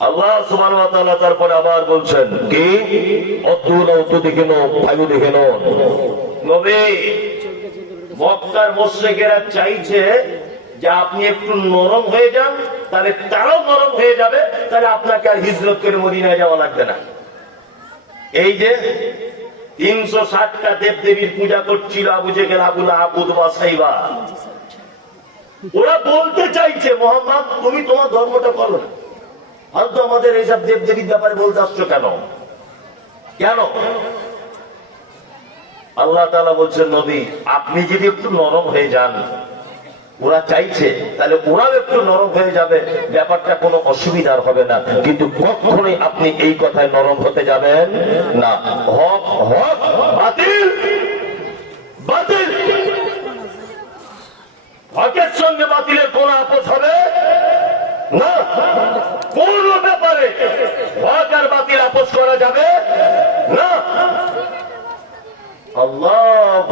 আল্লাহ তারপরে আবার বলছেন, কি? অদ্দুন অদ্দু দেখে নো ভাইও দেখে নো নবী, মক্কার মুশরিকেরা চাইছে যে আপনি একটু নরম হয়ে যান, তাহলে তারাও নরম হয়ে যাবে, তাহলে আপনাকে আর হিজরত করে মদিনায় যাওয়া লাগবে না। এই যে তিনশো ষাটটা দেব দেবীর পূজা করছিল আবু জেগের আবুল আবুদ বা সাইবা। ওরা বলতে চাইছে, মোহাম্মদ, তুমি তোমার ধর্মটা করো। না হয়তো আমাদের এইসব দেব দেবীর ব্যাপারে বলতে আসছো কেন? কেন? আল্লাহ তালা বলছেন, নবী, আপনি যদি একটু নরম হয়ে যান, ওরা চাইছে, তাহলে ওরাও একটু নরম হয়ে যাবে, ব্যাপারটা কোনো অসুবিধার হবে না। কিন্তু কখনোই আপনি এই কথায় নরম হতে যাবেন না। হক হক, বাতিল বাতিল। হকের সঙ্গে বাতিলের কোন আপোষ হবে না কোন ব্যাপারে হক আর বাতিল আপোষ করা যাবে না। আল্লাহ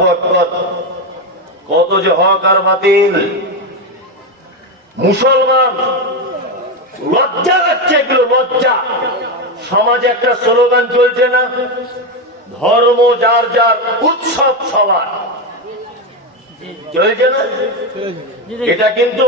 কত যে হক আর বাতিল। মুসলমান লজ্জা লাগছে এগুলো লজ্জা। সমাজে একটা স্লোগান চলছে না? ধর্ম যার যার উৎসব সবার। চলছে না? এটা কিন্তু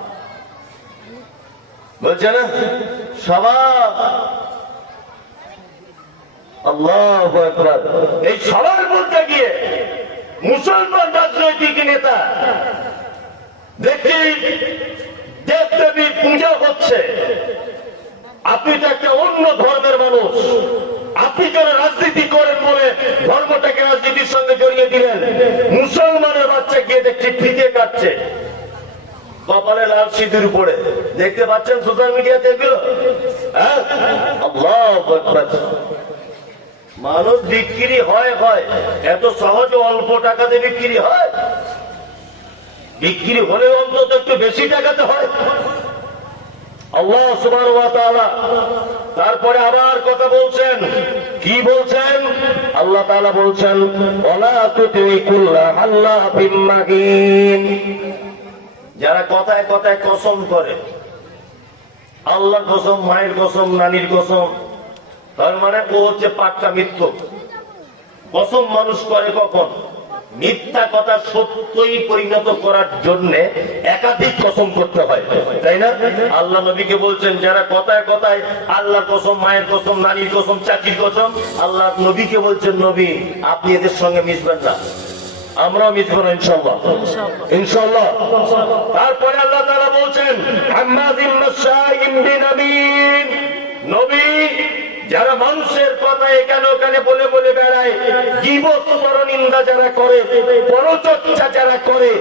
বলছে না সবার। এই সবার বলতে গিয়ে মুসলমান রাজনৈতিক নেতা দেখি দেব পূজা হচ্ছে। আপনি তো একটা অন্য ধর্মের মানুষ। আপনি কেন রাজনীতি করেন বলে ধর্মটাকে রাজনীতির সঙ্গে জড়িয়ে দিলেন? মুসলমানের বাচ্চা গিয়ে দেখছি ফিতে কাটছে। কপালে লাল সিঁদুর পড়ে। দেখতে পাচ্ছেন সোশ্যাল মিডিয়াতে এগুলো? হ্যাঁ? মানুষ বিক্রি হয় হয়। এত সহজ অল্প টাকাতে বিক্রি হয়। বিক্রি হলে অন্তত একটু বেশি টাকাতে হয়। আল্লাহ সুবাহ তারপরে আবার কথা বলছেন। কি বলছেন? আল্লাহ বলছেন ওলা তুতি কুল্লা আল্লাহ যারা কথায় কথায় কসম করে, আল্লাহর কসম, মায়ের কসম, নানির কসম, তার মানে ও হচ্ছে পাক্কা মিথ্য কসম মানুষ করে কখন? মিথ্যা কথা সত্যই পরিণত করার জন্য একাধিক কসম করতে হয়। তাই না? আল্লাহ নবীকে বলছেন, যারা কথায় কথায় আল্লাহর কসম, মায়ের কসম, নানির কসম, চাচির কসম, আল্লাহ নবীকে বলছেন, নবী, আপনি এদের সঙ্গে মিশবেন না। আমরাও মিশবো না ইনশাল্লাহ ইনশাল্লাহ তারপরে আল্লাহ তারা বলছেন নবী। যারা মানুষের কথা এখানে ওখানে বলে বলে বেড়ায় জীবস্তর নিন্দা যারা করে পরচর্চা যারা করে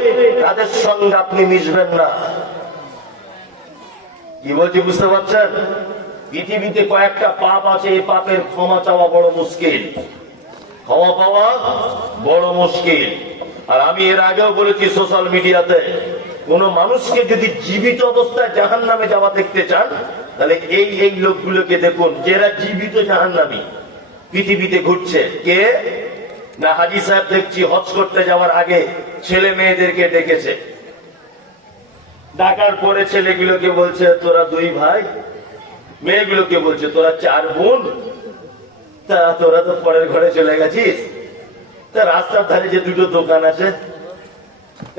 তাদের সঙ্গে আপনি মিশবেন না। কি বলছি বুঝতে পারছেন? পৃথিবীতে কয়েকটা পাপ আছে এই পাপের ক্ষমা চাওয়া বড় মুশকিল। ক্ষমা পাওয়া বড় মুশকিল। আর আমি এর আগেও বলেছি সোশ্যাল মিডিয়াতে, কোন মানুষকে যদি জীবিত অবস্থায় জাহান নামে যাওয়া দেখতে চান, তাহলে এই এই লোকগুলোকে দেখুন যারা জীবিত জাহান নামি পৃথিবীতে ঘুরছে। কে? না, হাজি সাহেব দেখছি, হজ করতে যাওয়ার আগে ছেলে মেয়েদেরকে ডেকেছে। ডাকার পরে ছেলেগুলোকে বলছে, তোরা দুই ভাই? মেয়েগুলোকে বলছে, তোরা চার বোন? তা তোরা তো পরের ঘরে চলে গেছিস? তা রাস্তার ধারে যে দুটো দোকান আছে,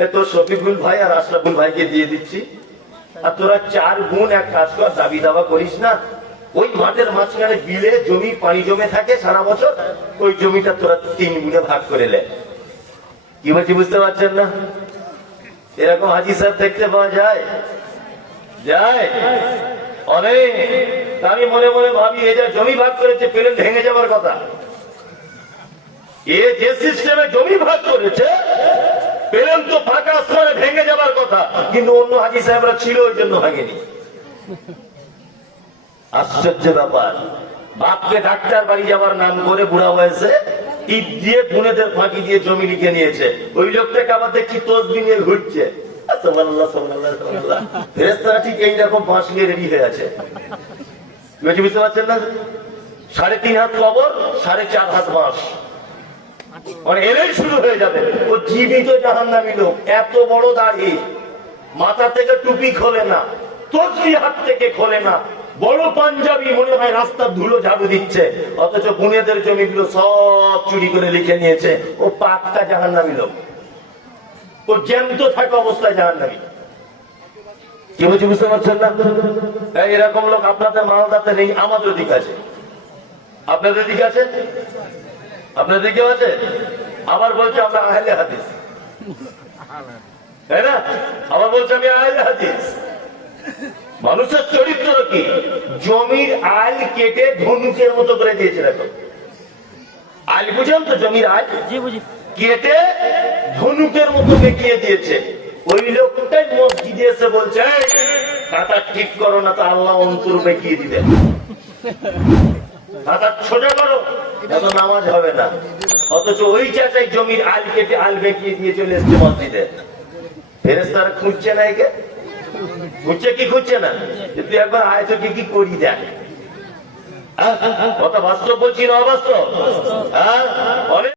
এ তোর শফিকুল ভাই আর আশরাফুল ভাইকে দিয়ে দিচ্ছি। আর তোরা চার গুণ এক কাজ কর, দাবি দাবা করিস না। ওই মাঠের মাঝখানে বিলে জমি, পানি জমে থাকে সারা বছর, ওই জমিটা তোরা তিন গুণে ভাগ করে লে। কি বলছি বুঝতে পারছেন না? এরকম হাজি সাহেব দেখতে পাওয়া যায়? যায়? অনেক। আমি মনে মনে ভাবি, এ যা জমি ভাগ করেছে, প্লেন ভেঙে যাবার কথা। এ যে সিস্টেমে জমি ভাগ করেছে, প্লেন তো ফাঁকা আসমানে ভেঙে যাবার কথা। কিন্তু অন্য হাজি সাহেবরা ছিল, ওই জন্য ভাঙেনি। আশ্চর্য ব্যাপার। বাপকে ডাক্তার বাড়ি যাবার নাম করে বুড়া বয়সে টিপ দিয়ে পুনেদের ফাঁকি দিয়ে জমি লিখে নিয়েছে। ওই লোকটাকে আবার দেখছি তসবি নিয়ে ঘুরছে। সুবহানাল্লাহ। ফেরেশতারা ঠিক এইরকম বাঁশ নিয়ে রেডি হয়ে আছে। বুঝতে বুঝতে পারছেন না? সাড়ে তিন হাত কবর, সাড়ে চার হাত বাঁশ। মানে এলেই শুরু হয়ে যাবে। ও জীবিত জাহান্নামী লোক, এত বড় দাড়ি। মাথা থেকে টুপি খোলে না, তসবি হাত থেকে খোলে না। বড় পাঞ্জাবি মনে হয় রাস্তার ধুলো ঝাড়ু দিচ্ছে। অথচ বুনিয়াদের জমিগুলো সব চুরি করে লিখে নিয়েছে। ও পাক্কা জাহান্নামী লোক। ও জ্যান্ত থাকা অবস্থায় জাহান্নামী। কি বলছি বুঝতে পারছেন না? এই এরকম লোক আপনাদের মালদাতে নেই আমাদের দিকে আছে। আপনাদের দিকে আছে? আপনাদের দিকেও আছে? আবার বলছে আমরা আহলে হাদিস। তাই না? আবার বলছে আমি আহলে হাদিস। মানুষের চরিত্র কি? জমির আল কেটে ধনুকের মতো করে দিয়েছে দেখো। আল বুঝেন তো জমির আল? কেটে ধনুকের মতো বেঁকিয়ে দিয়েছে। ওই লোকটাই মসজিদে এসে বলছে "এই, কাতা ঠিক করো না তো আল্লাহ অন্তর বেঁকিয়ে দিবে। কাতা সোজা করো না তো নামাজ হবে না। অথচ ওই চাচাই জমির আল কেটে আল বেঁকিয়ে দিয়ে চলে এসছে মসজিদে। ফেরেস্তারা খুঁজছে না একে? খুঁজছে কি খুঁজছে না? তুই একবার আয় তোকে কি করি দেখ? কথা বাস্তব বলছি না অবাস্তব? হ্যাঁ